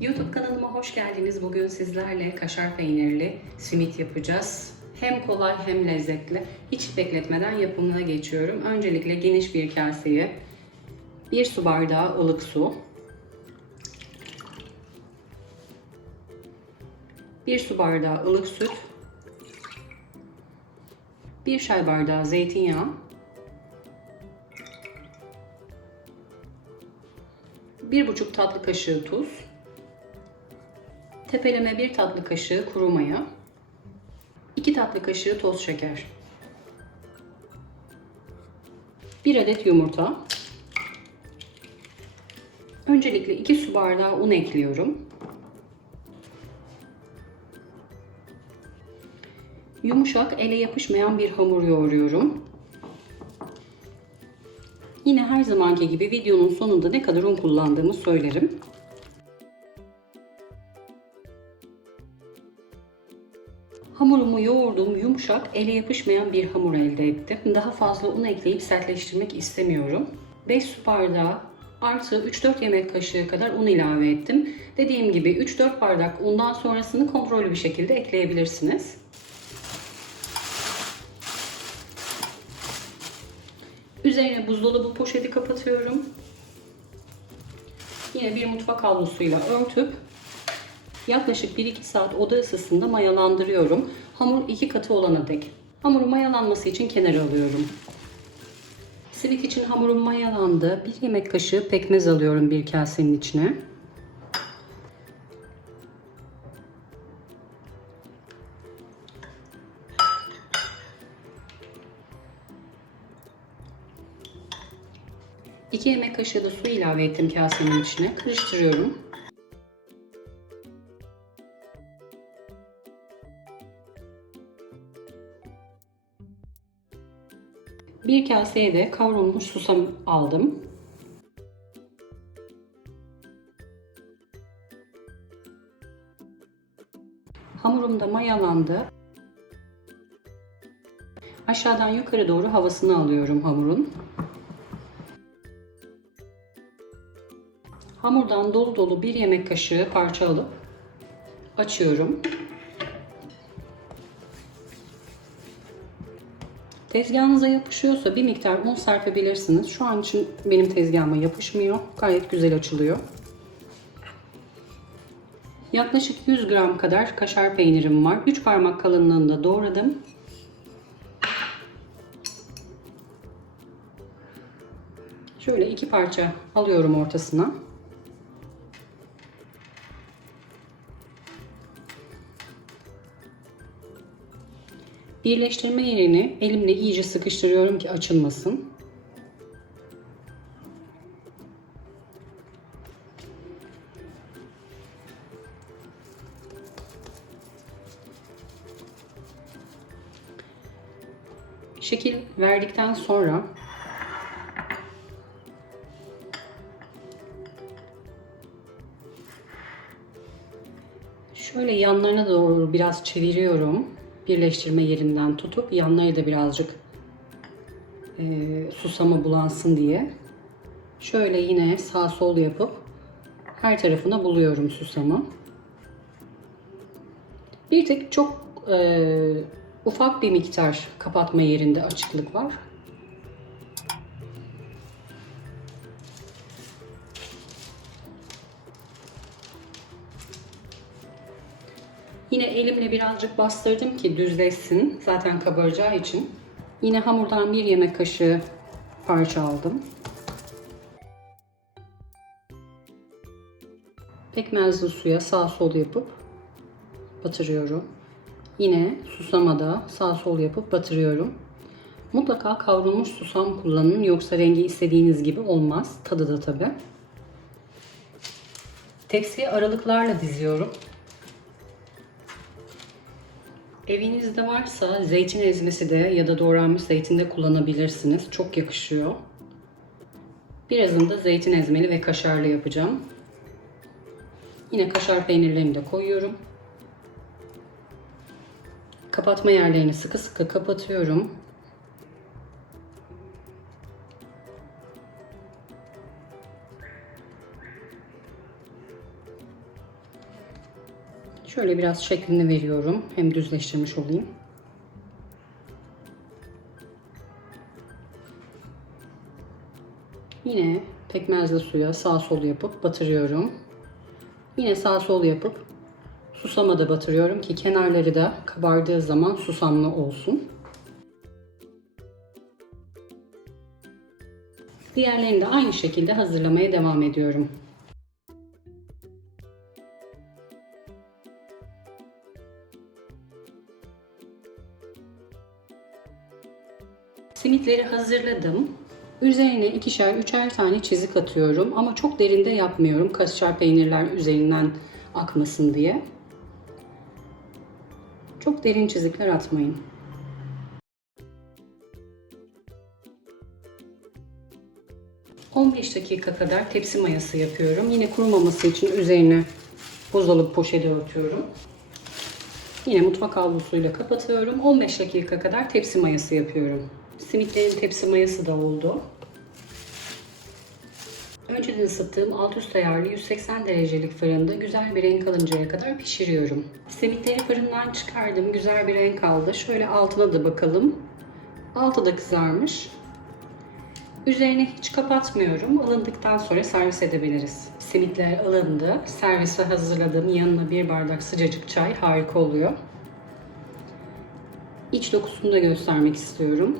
YouTube kanalıma hoş geldiniz. Bugün sizlerle kaşar peynirli simit yapacağız. Hem kolay hem lezzetli. Hiç bekletmeden yapımına geçiyorum. Öncelikle geniş bir kaseye 1 su bardağı ılık su, 1 su bardağı ılık süt, 1 çay bardağı zeytinyağı, 1,5 tatlı kaşığı tuz, tepeleme 1 tatlı kaşığı kuru maya, 2 tatlı kaşığı toz şeker, 1 adet yumurta, öncelikle 2 su bardağı un ekliyorum. Yumuşak, ele yapışmayan bir hamur yoğuruyorum. Yine her zamanki gibi videonun sonunda ne kadar un kullandığımı söylerim. Hamurumu yoğurdum, yumuşak, ele yapışmayan bir hamur elde ettim. Daha fazla un ekleyip sertleştirmek istemiyorum. 5 su bardağı artı 3-4 yemek kaşığı kadar un ilave ettim. Dediğim gibi 3-4 bardak undan sonrasını kontrollü bir şekilde ekleyebilirsiniz. Üzerine buzdolabı poşeti kapatıyorum. Yine bir mutfak havlusuyla örtüp yaklaşık 1-2 saat oda ısısında mayalandırıyorum. Hamur iki katı olana dek. Hamurun mayalanması için kenara alıyorum. Simit için hamurum mayalandı. Bir yemek kaşığı pekmez alıyorum bir kasenin içine. İki yemek kaşığı da su ilave ettim kasenin içine. Karıştırıyorum. Bir kaseye de kavrulmuş susam aldım. Hamurum da mayalandı. Aşağıdan yukarı doğru havasını alıyorum hamurun. Hamurdan dolu dolu bir yemek kaşığı parça alıp açıyorum. Tezgahınıza yapışıyorsa bir miktar un serpebilirsiniz. Şu an için benim tezgahıma yapışmıyor. Gayet güzel açılıyor. Yaklaşık 100 gram kadar kaşar peynirim var. 3 parmak kalınlığında doğradım. Şöyle iki parça alıyorum ortasına. Birleştirme yerini elimle iyice sıkıştırıyorum ki açılmasın. Şekil verdikten sonra şöyle yanlarına doğru biraz çeviriyorum birleştirme yerinden tutup yanları da birazcık e, susama bulansın diye. Şöyle yine sağ sol yapıp her tarafına buluyorum susamı. Bir tek çok e, ufak bir miktar kapatma yerinde açıklık var. Yine elimle birazcık bastırdım ki düzleşsin. Zaten kabaracağı için. Yine hamurdan bir yemek kaşığı parça aldım. Pekmezli suya sağ sol yapıp batırıyorum. Yine susamada sağ sol yapıp batırıyorum. Mutlaka kavrulmuş susam kullanın yoksa rengi istediğiniz gibi olmaz. Tadı da tabi. Tepsiye aralıklarla diziyorum. Evinizde varsa zeytin ezmesi de ya da doğranmış zeytin de kullanabilirsiniz. Çok yakışıyor. Birazını da zeytin ezmeli ve kaşarlı yapacağım. Yine kaşar peynirlerimi de koyuyorum. Kapatma yerlerini sıkı sıkı kapatıyorum. Şöyle biraz şeklini veriyorum. Hem düzleştirmiş olayım. Yine pekmezli suya sağ sol yapıp batırıyorum. Yine sağ sol yapıp susama da batırıyorum ki kenarları da kabardığı zaman susamlı olsun. Diğerlerini de aynı şekilde hazırlamaya devam ediyorum. Simitleri hazırladım. Üzerine ikişer, üçer tane çizik atıyorum ama çok derinde yapmıyorum. Kaşar peynirler üzerinden akmasın diye. Çok derin çizikler atmayın. ...15 dakika kadar tepsi mayası yapıyorum. Yine kurumaması için üzerine buzdolabı poşeti örtüyorum. Yine mutfak havlusuyla kapatıyorum. 15 dakika kadar tepsi mayası yapıyorum. Simitlerin tepsi mayası da oldu. Önceden ısıttığım alt üst ayarlı 180 derecelik fırında güzel bir renk alıncaya kadar pişiriyorum. Simitleri fırından çıkardım. Güzel bir renk aldı. Şöyle altına da bakalım. Altı da kızarmış. Üzerine hiç kapatmıyorum. Alındıktan sonra servis edebiliriz. Simitler alındı. Servise hazırladım. Yanına bir bardak sıcacık çay harika oluyor. İç dokusunu da göstermek istiyorum.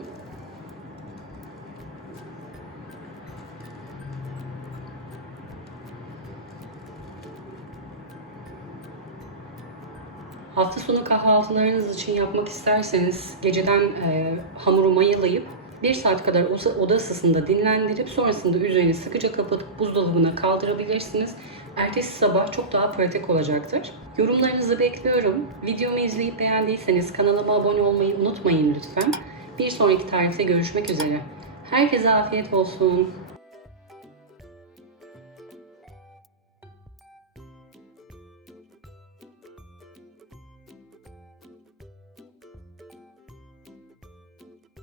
Hafta sonu kahvaltılarınız için yapmak isterseniz geceden e, hamuru mayalayıp 1 saat kadar oda- ısısında dinlendirip sonrasında üzerini sıkıca kapatıp buzdolabına kaldırabilirsiniz. Ertesi sabah çok daha pratik olacaktır. Yorumlarınızı bekliyorum. Videomu izleyip beğendiyseniz kanalıma abone olmayı unutmayın lütfen. Bir sonraki tarifte görüşmek üzere. Herkese afiyet olsun.